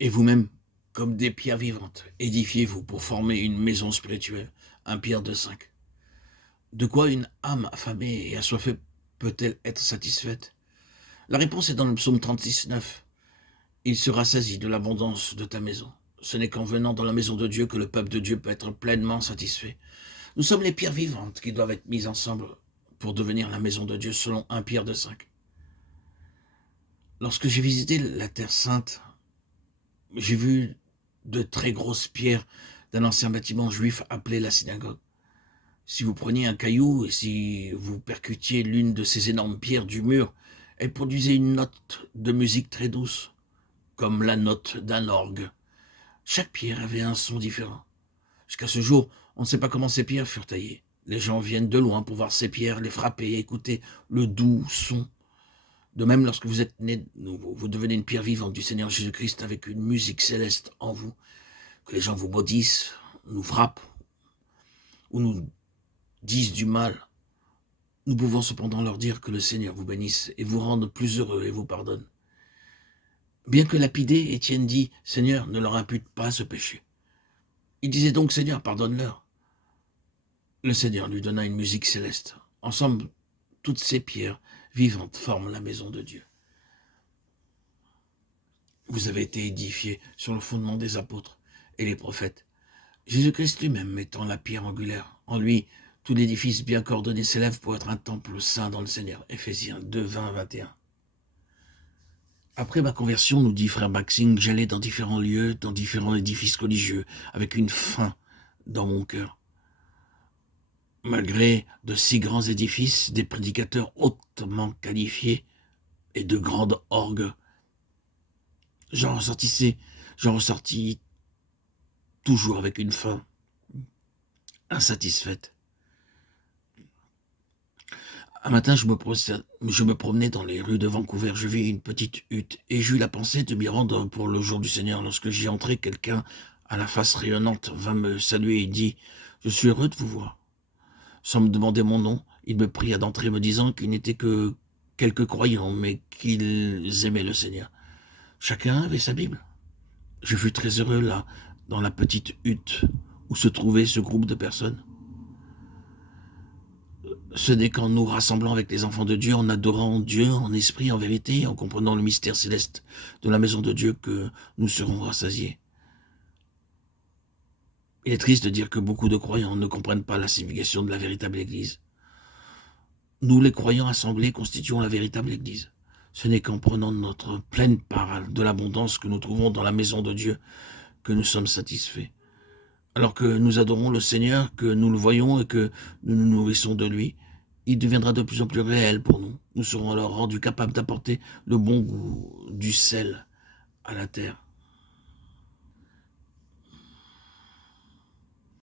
Et vous-même, comme des pierres vivantes, édifiez-vous pour former une maison spirituelle, un pierre de 5. De quoi une âme affamée et assoiffée peut-elle être satisfaite? La réponse est dans le psaume 36, 9. Il se rassasie de l'abondance de ta maison. Ce n'est qu'en venant dans la maison de Dieu que le peuple de Dieu peut être pleinement satisfait. Nous sommes les pierres vivantes qui doivent être mises ensemble pour devenir la maison de Dieu selon un pierre de 5. Lorsque j'ai visité la Terre Sainte, j'ai vu de très grosses pierres d'un ancien bâtiment juif appelé la synagogue. Si vous preniez un caillou et si vous percutiez l'une de ces énormes pierres du mur, elle produisait une note de musique très douce, comme la note d'un orgue. Chaque pierre avait un son différent. Jusqu'à ce jour, on ne sait pas comment ces pierres furent taillées. Les gens viennent de loin pour voir ces pierres, les frapper et écouter le doux son. De même, lorsque vous êtes né de nouveau, vous devenez une pierre vivante du Seigneur Jésus-Christ avec une musique céleste en vous, que les gens vous maudissent, nous frappent ou nous disent du mal. Nous pouvons cependant leur dire que le Seigneur vous bénisse et vous rende plus heureux et vous pardonne. Bien que lapidé, Étienne dit, Seigneur, ne leur impute pas ce péché. Il disait donc, Seigneur, pardonne-leur. Le Seigneur lui donna une musique céleste. Ensemble, toutes ces pierres vivantes forment la maison de Dieu. Vous avez été édifiés sur le fondement des apôtres et les prophètes. Jésus-Christ lui-même étant la pierre angulaire. En lui, tout l'édifice bien coordonné s'élève pour être un temple saint dans le Seigneur. Éphésiens 2, 20, 21. Après ma conversion, nous dit frère Maxime, j'allais dans différents lieux, dans différents édifices religieux, avec une faim dans mon cœur. Malgré de si grands édifices, des prédicateurs hautement qualifiés et de grandes orgues, j'en ressortis toujours avec une faim insatisfaite. Un matin, je me promenais dans les rues de Vancouver, je vis une petite hutte, et j'eus la pensée de m'y rendre pour le jour du Seigneur. Lorsque j'y entrai, quelqu'un à la face rayonnante vint me saluer et dit « Je suis heureux de vous voir ». Sans me demander mon nom, il me pria d'entrer, me disant qu'ils n'étaient que quelques croyants, mais qu'ils aimaient le Seigneur. Chacun avait sa Bible. Je fus très heureux là, dans la petite hutte où se trouvait ce groupe de personnes. Ce n'est qu'en nous rassemblant avec les enfants de Dieu, en adorant Dieu en esprit, en vérité, en comprenant le mystère céleste de la maison de Dieu que nous serons rassasiés. Il est triste de dire que beaucoup de croyants ne comprennent pas la signification de la véritable Église. Nous, les croyants assemblés, constituons la véritable Église. Ce n'est qu'en prenant notre pleine part de l'abondance que nous trouvons dans la maison de Dieu que nous sommes satisfaits. Alors que nous adorons le Seigneur, que nous le voyons et que nous nous nourrissons de lui, il deviendra de plus en plus réel pour nous. Nous serons alors rendus capables d'apporter le bon goût du sel à la terre.